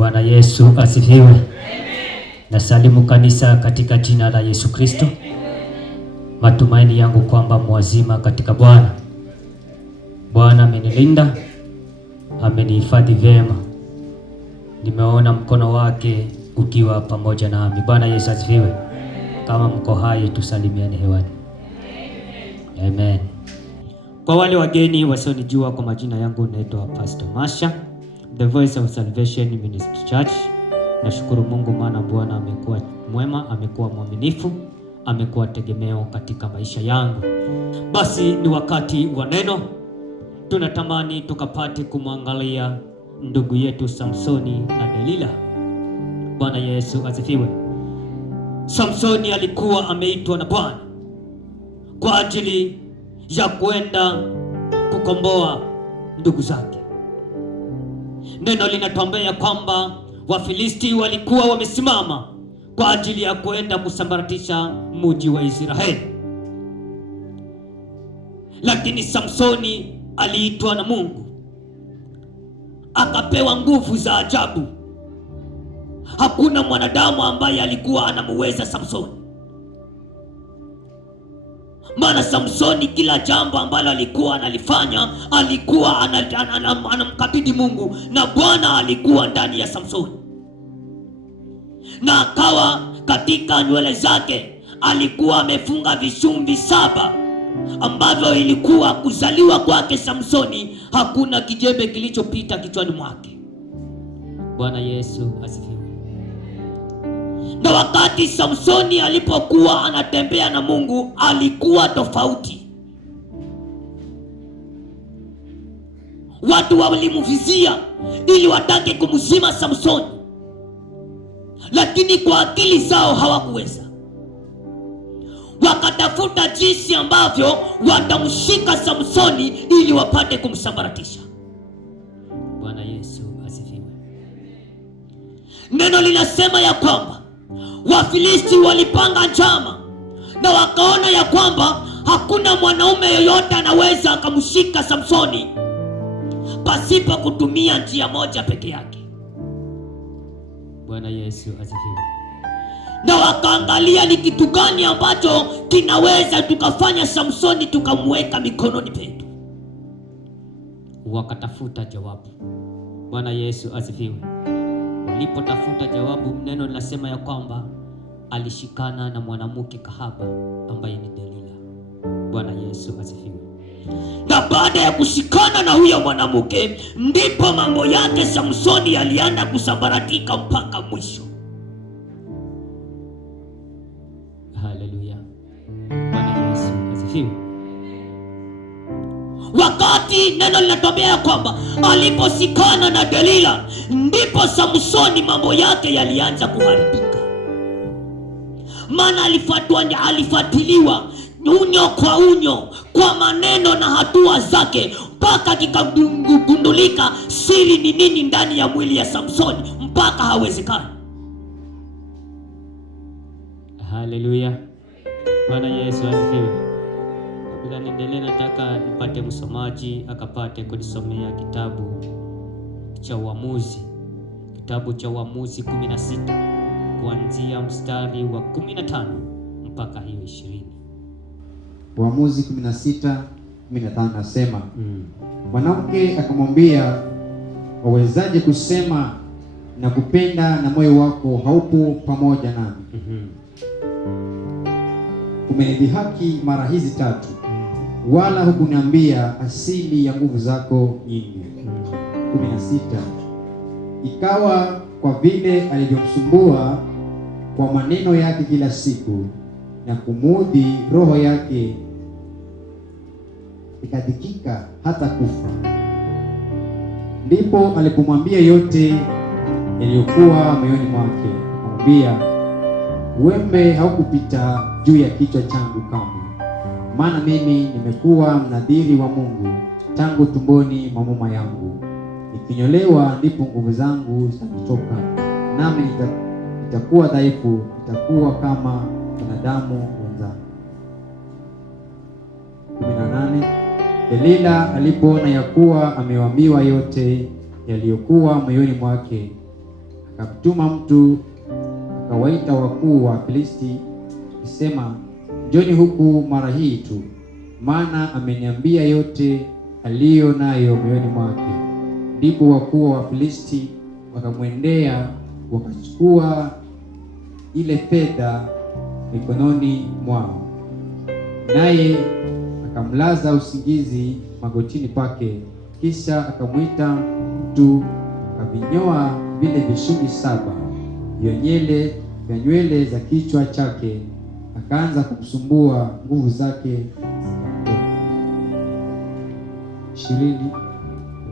Bwana Yesu asifiwe. Amen. Nasalimu kanisa katika jina la Yesu Kristo. Matumaini yangu kwamba mwazima katika Bwana. Bwana amenilinda, amenihifadhi vyema. Nimeona mkono wake ukiwa pamoja nami. Bwana Yesu asifiwe. Kama mko hai tusalimiane hewani. Amen. Kwa wale wageni wasionijua, kwa majina yangu naitwa Pastor Masha, The Voice of Salvation Ministry Church. Nashukuru Mungu maana Bwana amekuwa mwema, amekuwa mwaminifu, amekuwa tegemeo katika maisha yangu. Basi ni wakati wa neno. Tunatamani tukapate kumwangalia ndugu yetu Samsoni na Delila. Bwana Yesu asifiwe. Samsoni alikuwa ameitwa na Bwana kwa ajili ya kwenda kukomboa ndugu zake. Neno linatuambia kwamba Wafilisti walikuwa wamesimama kwa ajili ya kwenda kusambaratisha mji wa Israeli. Lakini Samsoni aliitwa na Mungu, akapewa nguvu za ajabu. Hakuna mwanadamu ambaye alikuwa anamuweza Samsoni. Maana Samsoni kila jambo ambalo alikuwa analifanya alikuwa anamkabidhi Mungu, na Bwana alikuwa ndani ya Samsoni. Na akawa katika nywele zake alikuwa amefunga vishumbi 7 ambavyo ilikuwa kuzaliwa kwake Samsoni hakuna kijembe kilichopita kichwani mwake. Bwana Yesu asifiwe. Na wakati Samsoni alipokuwa anatembea na Mungu alikuwa tofauti. Watu walimvizia ili watake kumzima Samsoni, lakini kwa akili zao hawakuweza. Wakatafuta jinsi ambavyo watamshika Samsoni ili wapate kumsambaratisha. Bwana Yesu asifiwe. Neno linasema ya kwamba Wafilisti walipanga njama na wakaona ya kwamba hakuna mwanaume yoyote anaweza akamshika Samsoni pasipo kutumia njia moja peke yake. Bwana Yesu asifiwe. Na wakaangalia ni kitu gani ambacho kinaweza tukafanya Samsoni tukamweka mikononi petu. Wakatafuta jawabu. Bwana Yesu asifiwe. Walipotafuta jawabu, neno linasema ya kwamba alishikana na mwanamke kahaba ambaye ni Delila. Bwana Yesu asifiwe. Na baada ya kushikana na huyo mwanamke, ndipo mambo yake Samsoni yalianza kusambaratika mpaka mwisho. Haleluya. Bwana Yesu asifiwe. Wakati neno linatuambia kwamba aliposhikana na Delila, ndipo Samsoni mambo yake yalianza kuharibika. Maana alifuatiliwa unyo kwa unyo kwa maneno na hatua zake, mpaka kikagundulika siri ni nini ndani ya mwili ya Samsoni, mpaka hawezekani. Haleluya. Bwana Yesu asifiwe. Bila niendelee, nataka nipate msomaji akapate kunisomea kitabu cha Waamuzi. Kitabu cha Waamuzi 16 kuanzia mstari wa 15 mpaka hiyo 20. Waamuzi 16:15 nasema, mwanamke akamwambia, wawezaje kusema na kupenda na moyo wako haupo pamoja nami? Umenidhihaki mara hizi 3, wala hukuniambia asili ya nguvu zako nyingi. 16. Ikawa kwa vile alivyomsumbua kwa maneno yake kila siku na kumuudhi, roho yake ikadhikika hata kufa. Ndipo alipomwambia yote yaliyokuwa moyoni mwake, akamwambia, wembe haukupita juu ya kichwa changu kamwe, maana mimi nimekuwa mnadhiri wa Mungu tangu tumboni mwa mama yangu. Nikinyolewa ndipo nguvu zangu zitatoka, nami nitakuwa dhaifu, nitakuwa kama wanadamu wenzangu. 18. Delila alipoona ya kuwa amewaambiwa yote yaliyokuwa moyoni mwake, akamtuma mtu akawaita wakuu wa Filisti akisema, njoni huku mara hii tu, maana ameniambia yote aliyo nayo moyoni mwake. Ndipo wakuu wa Filisti wakamwendea, wakachukua ile fedha mikononi mwao, naye akamlaza usingizi magotini pake. Kisha akamwita mtu, akavinyoa vile vishugi 7 vya nywele za kichwa chake, akaanza kumsumbua, nguvu zake 20.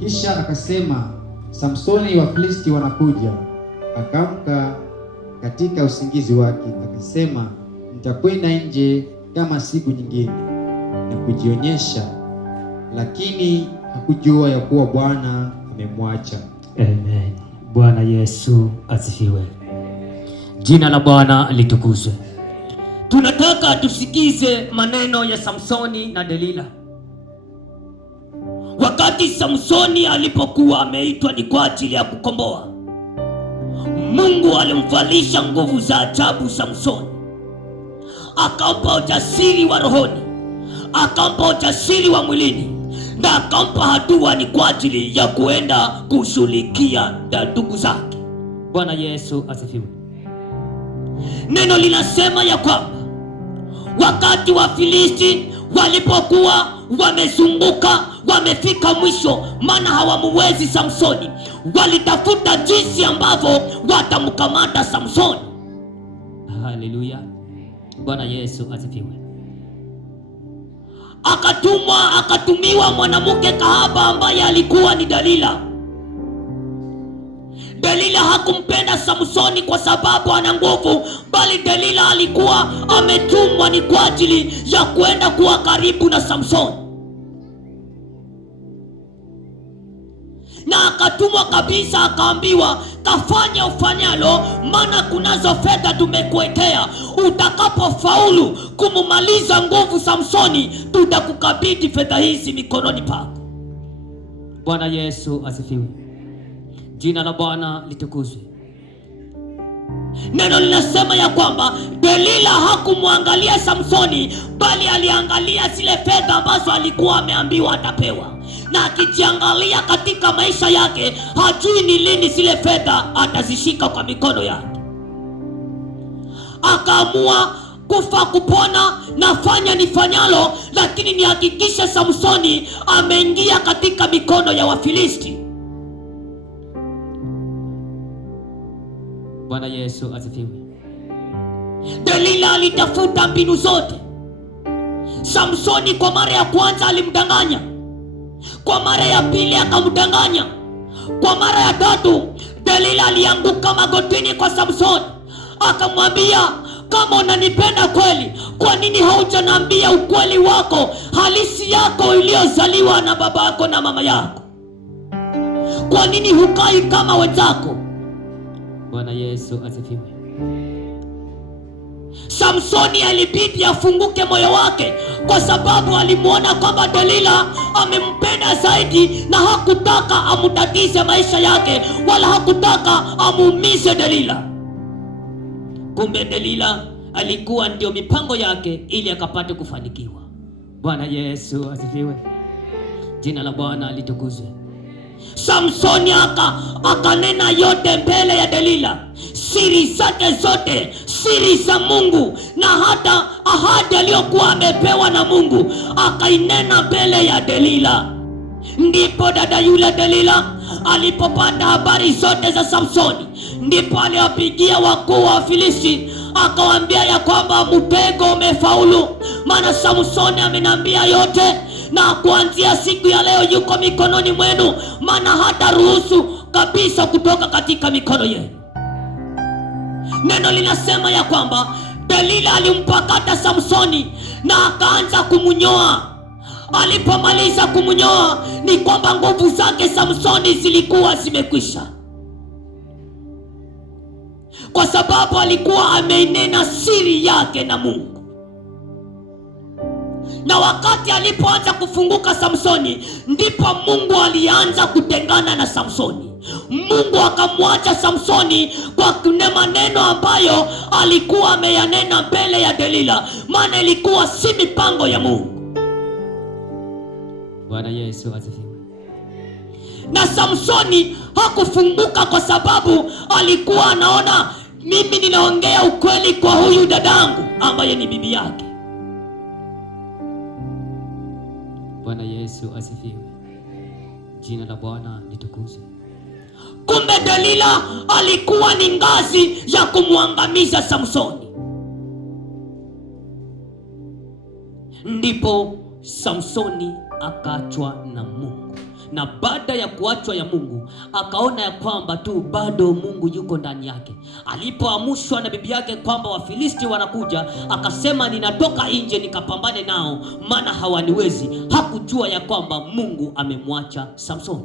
Kisha akasema, Samsoni, Wafilisti wanakuja. Akaamka katika usingizi wake, akasema, nitakwenda nje kama siku nyingine na kujionyesha, lakini hakujua ya kuwa Bwana amemwacha. Amen. Bwana Yesu asifiwe. Jina la Bwana litukuzwe. Tunataka tusikize maneno ya Samsoni na Delila. Wakati Samsoni alipokuwa ameitwa ni kwa ajili ya kukomboa, Mungu alimvalisha nguvu za ajabu Samsoni, akampa ujasiri wa rohoni, akampa ujasiri wa mwilini, na akampa hatua ni kwa ajili ya kuenda kushughulikia ndugu zake. Bwana Yesu asifiwe. Neno linasema ya kwamba wakati wa Filisti walipokuwa wamezunguka, wamefika mwisho, maana hawamuwezi Samsoni, walitafuta jinsi ambavyo watamkamata Samsoni. Haleluya. Bwana Yesu asifiwe. Akatumiwa mwanamke kahaba ambaye alikuwa ni Delila. Delila hakumpenda Samsoni kwa sababu ana nguvu, bali Delila alikuwa ametumwa ni kwa ajili ya kwenda kuwa karibu na Samsoni. Na akatumwa kabisa, akaambiwa, kafanye ufanyalo, maana kunazo fedha tumekuletea. Utakapofaulu kumumaliza nguvu Samsoni, tutakukabidhi fedha hizi mikononi pako. Bwana Yesu asifiwe. Jina la Bwana litukuzwe. Neno linasema ya kwamba Delila hakumwangalia Samsoni, bali aliangalia zile fedha ambazo alikuwa ameambiwa atapewa. Na akijiangalia katika maisha yake, hajui ni lini zile fedha atazishika kwa mikono yake. Akaamua kufa kupona, nafanya nifanyalo, lakini nihakikishe Samsoni ameingia katika mikono ya Wafilisti. Bwana Yesu asifiwe. Delila alitafuta mbinu zote. Samsoni kwa mara ya kwanza alimdanganya, kwa mara ya pili akamdanganya, kwa mara ya tatu Delila alianguka magotini kwa Samsoni, akamwambia, kama unanipenda kweli, kwa nini haujaniambia ukweli wako halisi yako uliozaliwa na baba yako na mama yako? Kwa nini hukai kama wenzako? Bwana Yesu asifiwe. Samsoni alibidi afunguke moyo wake, kwa sababu alimuona kwamba Delila amempenda zaidi, na hakutaka amutatize maisha yake, wala hakutaka amuumize Delila. Kumbe Delila alikuwa ndio mipango yake ili akapate kufanikiwa. Bwana Yesu asifiwe. Jina la Bwana litukuzwe. Samsoni akanena yote mbele ya Delila, siri zake zote, siri za Mungu, na hata ahadi aliyokuwa amepewa na Mungu akainena mbele ya Delila. Ndipo dada yule Delila alipopata habari zote za Samsoni, ndipo aliwapigia wakuu wa Filisti, akawaambia ya kwamba mtego umefaulu, maana Samsoni amenambia yote, na kuanzia siku ya leo yuko mikononi mwenu, maana hata ruhusu kabisa kutoka katika mikono yenu. Neno linasema ya kwamba Delila alimpakata Samsoni na akaanza kumunyoa. Alipomaliza kumunyoa, ni kwamba nguvu zake Samsoni zilikuwa zimekwisha, kwa sababu alikuwa ameinena siri yake na Mungu. Na wakati alipoanza kufunguka Samsoni, ndipo Mungu alianza kutengana na Samsoni. Mungu akamwacha Samsoni kwa maneno ambayo alikuwa ameyanena mbele ya Delila, maana ilikuwa si mipango ya Mungu. Bwana Yesu asifiwe. Na Samsoni hakufunguka kwa sababu alikuwa anaona, mimi ninaongea ukweli kwa huyu dadangu ambaye ni bibi yake. Bwana Yesu asifiwe. Jina la Bwana litukuzwe. Kumbe Delila alikuwa ni ngazi ya kumwangamiza Samsoni. Ndipo Samsoni akaachwa na Mungu, na baada ya kuachwa ya Mungu akaona ya kwamba tu bado Mungu yuko ndani yake. Alipoamushwa na bibi yake kwamba Wafilisti wanakuja, akasema ninatoka nje nikapambane nao, maana hawaniwezi. Hakujua ya kwamba Mungu amemwacha Samsoni.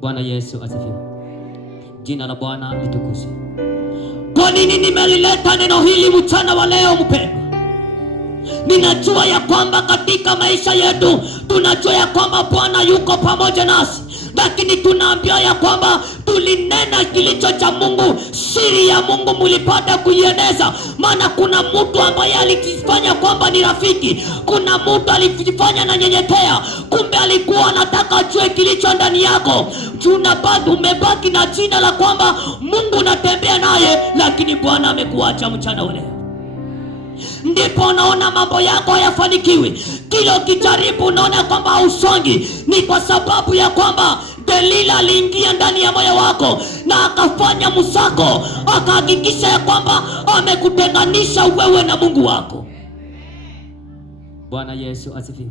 Bwana Yesu asifiwe. Jina la Bwana litukuzwe. Kwa nini nimelileta neno hili mchana wa leo mpendwa? Ninajua ya kwamba katika maisha yetu tunajua ya kwamba Bwana yuko pamoja nasi, lakini tunaambiwa ya kwamba tulinena kilicho cha Mungu, siri ya Mungu mulipata kuieneza. Maana kuna mtu ambaye alijifanya kwamba ni rafiki, kuna mtu alijifanya na nyenyetea, kumbe alikuwa anataka ajue kilicho ndani yako. Umebaki na jina la kwamba Mungu unatembea naye, lakini Bwana amekuacha mchana ule. Ndipo unaona mambo yako hayafanikiwi. Kila ukijaribu unaona kwamba hausongi. Ni kwa sababu ya kwamba Delila aliingia ndani ya moyo wako na akafanya msako, akahakikisha ya kwamba amekutenganisha wewe na Mungu wako. Bwana Yesu asifiwe.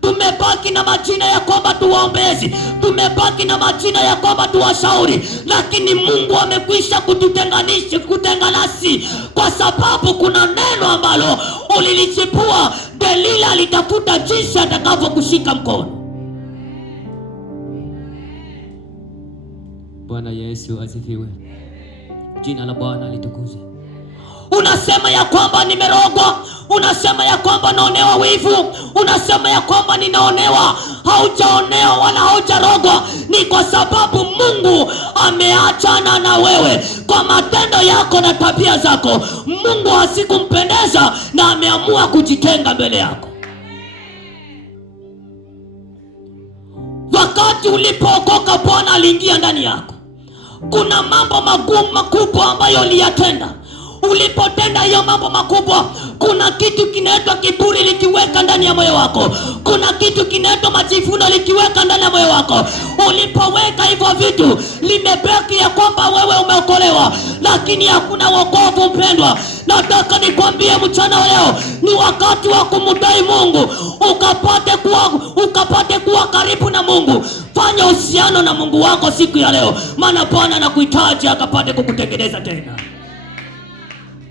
Tumebaki na majina ya kwamba tuwaombezi, tumebaki na majina ya kwamba tuwashauri, lakini Mungu amekwisha kutenga nasi, kwa sababu kuna neno ambalo ulilichipua. Delila alitafuta jinsi atakavyokushika mkono. Bwana Yesu asifiwe. Jina la Bwana litukuzwe. Unasema ya kwamba nimerogwa, unasema ya kwamba naonewa wivu, unasema ya kwamba ninaonewa. Haujaonewa wala haujarogwa, ni kwa sababu Mungu ameachana na wewe kwa matendo yako na tabia zako. Mungu hasikumpendeza na ameamua kujitenga mbele yako. Wakati ulipookoka, Bwana aliingia ndani yako. Kuna mambo magumu makubwa ambayo uliyatenda. Ulipotenda hiyo mambo makubwa, kuna kitu kinaitwa kiburi likiweka ndani ya moyo wako. Kuna kitu kinaitwa majivuno likiweka ndani ya moyo wako. Ulipoweka hivyo vitu, limebaki ya kwamba wewe umeokolewa, lakini hakuna wokovu mpendwa. Nataka nikwambie mchana leo, ni wakati wa kumdai Mungu, ukapate kuwa karibu na Mungu. Fanya uhusiano na Mungu wako siku ya leo, maana Bwana anakuhitaji akapate kukutengeneza tena.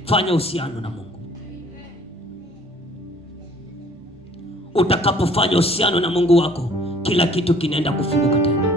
Fanya uhusiano na Mungu. Utakapofanya uhusiano na Mungu wako, kila kitu kinaenda kufunguka tena.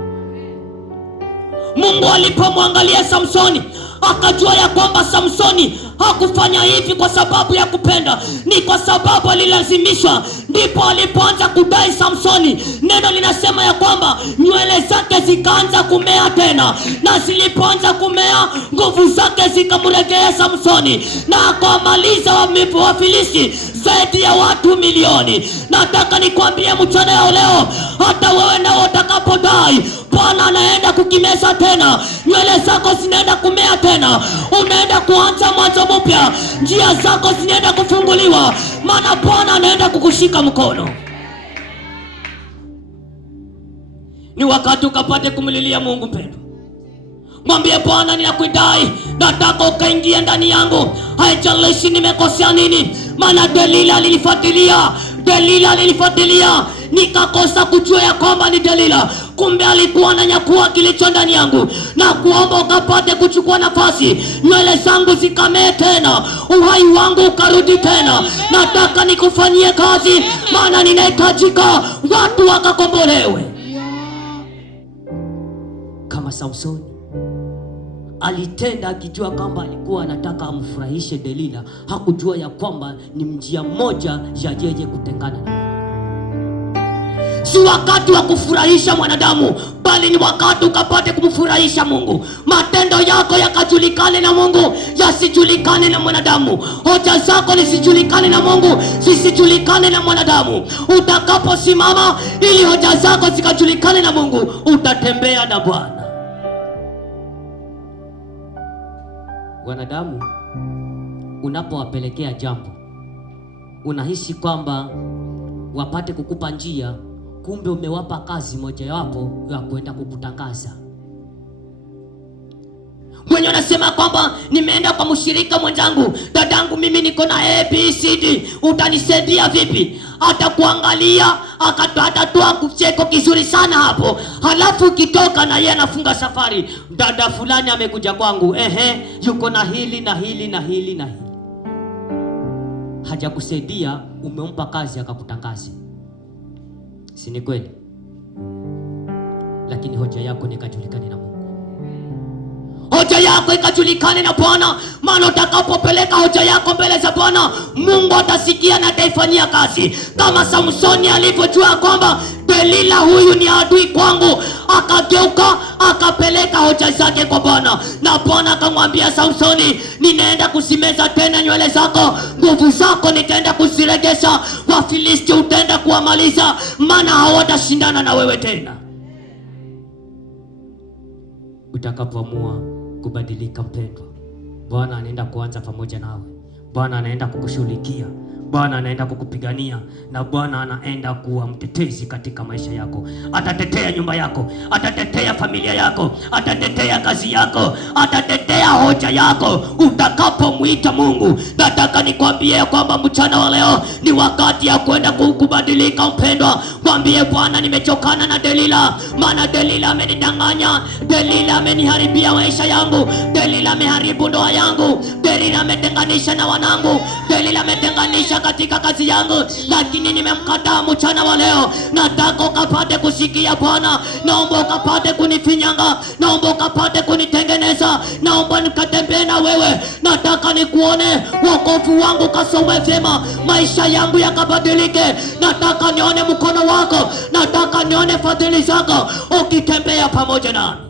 Mungu alipomwangalia Samsoni, akajua ya kwamba Samsoni hakufanya hivi kwa sababu ya kupenda, ni kwa sababu alilazimishwa. Ndipo alipoanza kudai Samsoni. Neno linasema ya kwamba nywele zake zikaanza kumea tena, na zilipoanza kumea, nguvu zake zikamregea Samsoni, na akamaliza Wafilisti zaidi ya watu 1,000,000. Nataka nikwambie mchana ya leo, hata wewe nao utakapodai, Bwana anaenda kukimeza tena. Nywele zako zinaenda kumea tena, unaenda kuanza mwanzo mpya, njia zako zinaenda kufunguliwa, maana Bwana anaenda kukushika mkono. Ni wakati ukapate kumlilia Mungu mpendwa. Mwambie Bwana, ninakuhitaji, nataka ukaingia ndani yangu, haijalishi nimekosea nini. Maana Delila alinifuatilia, nikakosa kujua ya kwamba ni Delila, kumbe alikuwa ananyakua kilicho ndani yangu. Na kuomba ukapate kuchukua nafasi, nywele zangu zikamee tena, uhai wangu ukarudi tena. Nataka nikufanyie kazi, maana ninahitajika watu wakakombolewe. Kama Samsoni alitenda akijua kwamba alikuwa anataka amfurahishe Delila, hakujua ya kwamba ni njia moja ya yeye kutengana. si wakati wa kufurahisha mwanadamu, bali ni wakati ukapate kumfurahisha Mungu. Matendo yako yakajulikane na Mungu, yasijulikane na mwanadamu. Hoja zako zisijulikane na Mungu, zisijulikane na mwanadamu. Utakaposimama ili hoja zako zikajulikane na Mungu, utatembea na Bwana. Wanadamu unapowapelekea jambo, unahisi kwamba wapate kukupa njia, kumbe umewapa kazi mojawapo ya kwenda kukutangaza. Mwenye unasema kwamba nimeenda kwa mshirika mwenzangu, dadangu mimi niko na ABCD, utanisaidia vipi? Atakuangalia, atatoa kucheko kizuri sana hapo. Halafu ukitoka na yeye anafunga safari, dada fulani amekuja kwangu, yuko na hili na hili na hili na hili. Hajakusaidia, umempa kazi akakutangaza. Si ni kweli? Lakini hoja yako nikajulikane na Mungu. Hoja yako ikajulikane na Bwana, maana utakapopeleka hoja yako mbele za Bwana, Mungu atasikia na ataifanyia kazi. Kama Samsoni alivyojua kwamba Delila huyu ni adui kwangu, akageuka akapeleka hoja zake kwa Bwana, na Bwana akamwambia Samsoni, ninaenda kusimeza tena nywele zako, nguvu zako nitaenda kuziregesha, Wafilisti utaenda kuwamaliza, maana hawatashindana na wewe tena. Utakapoamua kubadilika mpendwa, Bwana anaenda kuanza pamoja nawe. Bwana anaenda kukushughulikia, Bwana anaenda kukupigania, na Bwana anaenda kuwa mtetezi katika maisha yako. Atatetea nyumba yako, atatetea familia yako, atatetea kazi yako, atatetea hoja yako utakapomwita Mungu. Nataka nikwambie kwamba mchana wa leo ni wakati ya kwenda kukubadilika mpendwa. Mwambie Bwana, nimechokana na Delila, maana Delila amenidanganya, Delila ameniharibia maisha yangu, Delila ameharibu ndoa yangu, Delila ametenganisha na wanangu, Delila ametenganisha katika kazi yangu, lakini nimemkataa mchana wa leo. Nataka ukapate kusikia Bwana, naomba ukapate kunifinyanga, naomba ukapate kunitengeneza, naomba nikatembee na wewe. Nataka nikuone wokovu wangu kasome vyema, maisha yangu yakabadilike. Nataka nione mkono wako, nataka nione fadhili zako ukitembea pamoja nami.